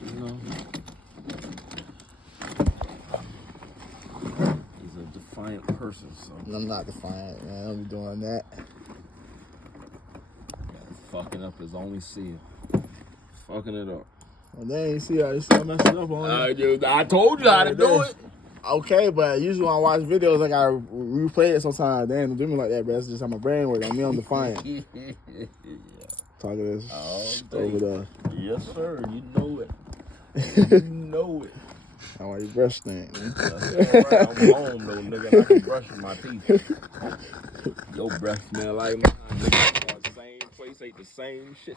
you know. He's a defiant person, so. I'm not defiant, man. I'm doing that. Fucking up is only seal. Fucking it up. Well, they ain't see I messed it up on it. I told you how to do it. Okay, but usually when I watch videos, I gotta replay it sometimes. They don't do me like that, but that's just how my brain works. I mean, I'm defiant. Talking this over there. Yes, sir. You know it. You know it. I want your brush thing. That's all right. I'm home, though, nigga. I can brush my teeth. Your breath smell like mine, nigga. Same place, ate the same shit.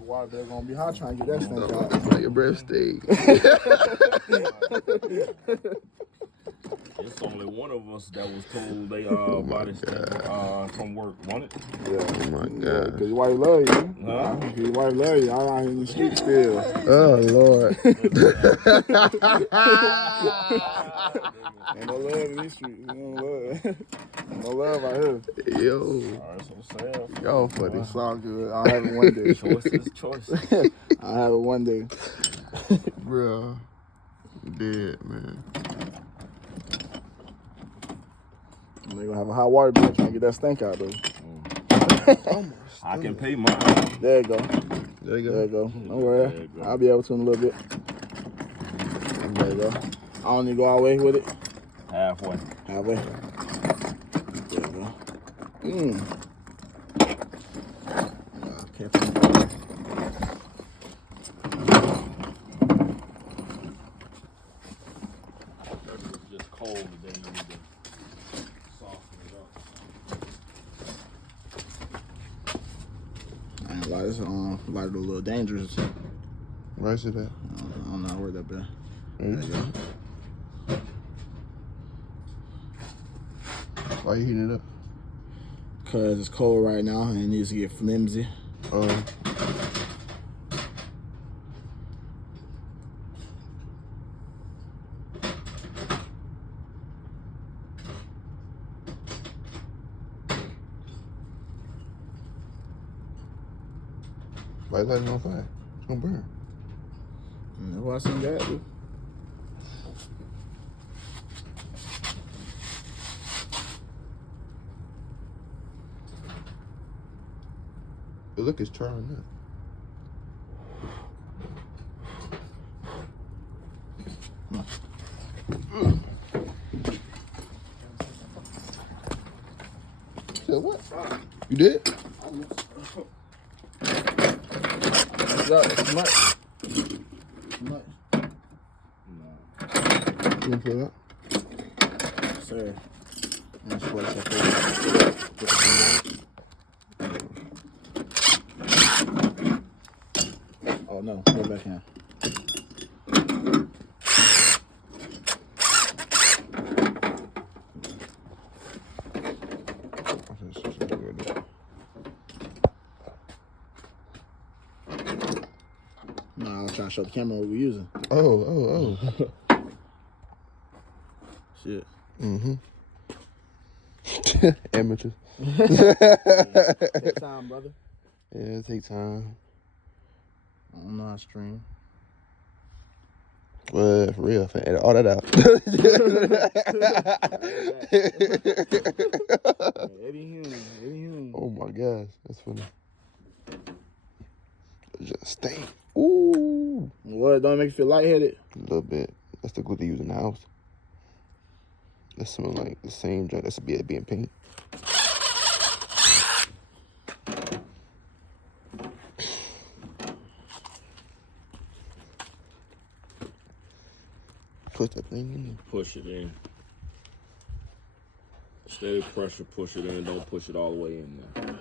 Water they're gonna be hot trying to get that thing out. It's like your breath stink. It's only one of us that was told they body from work, wasn't it? Yeah. Oh my God. Cause your wife love you. Huh? Cause your wife love you. I'm out here in the street still. Oh Lord. Ain't no love in these streets. No love. No love out here. Yo. Alright, so sad. Y'all funny. It's all good. I'll have it one day. Choice is choice. I'll have it one day. Bruh. Dead, man. They're gonna have a hot water bill trying to get that stink out though. I can pay mine. There you go. There you There you go. go. Don't worry. There you go. I'll be able to in a little bit. There you go. I don't need to go all the way with it. Halfway. Halfway. There you go. Okay. Just cold today. You need to soften it up. I ain't lie, this light a little dangerous. Where is it at? I'm not worried that bad. There you go. Why you heating it up? Cause it's cold right now and it needs to get flimsy. Why you lighting it on fire? It's gonna burn. That's why I seen that, dude. Look, it's charring up. Said what? You did? It's much. You didn't feel that? Sir. That's what it's Oh no, go back in. No, I was trying to show the camera what we're using. Oh. Shit. Mm-hmm. Amateurs. Take time, brother. Yeah, it take time. I don't know how to stream. Well, for real, edit all that out. Eddie Hume. Oh my gosh, that's funny. Just stink. Ooh. What? Don't it make you feel lightheaded? A little bit. That's the glue they use in the house. That smell like the same joint. That's being pink. Push that thing in. Push it in. Steady pressure, push it in. Don't push it all the way in there.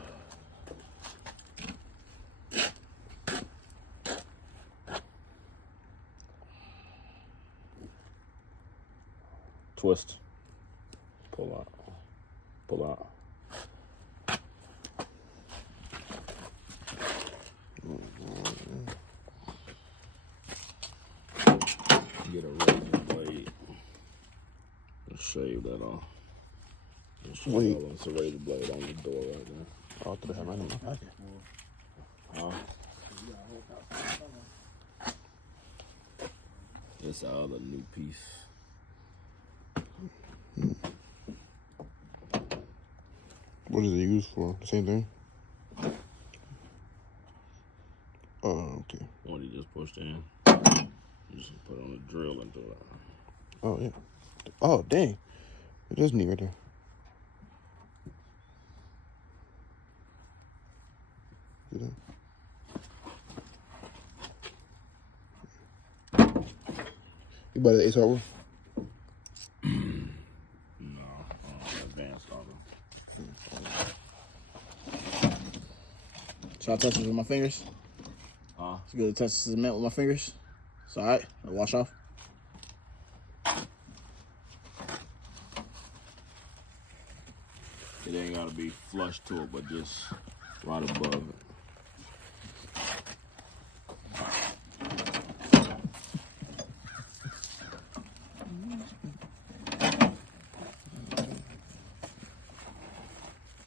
Twist. Pull out. Pull out. Get a razor blade and shave that off. Wait. It's a razor blade on the door right there. I'll throw that right in my pocket. This other new piece. What is it used for? The same thing? Oh, okay. What he just pushed in. Just put on a drill into it. Oh, yeah. Oh, dang. It is neat right there. See that? You buy the Ace Hardware? No, advanced auto. Should I touch this with my fingers? It's good to touch the cement with my fingers. It's all right. I'll wash off. It ain't gotta be flush to it, but just right above it.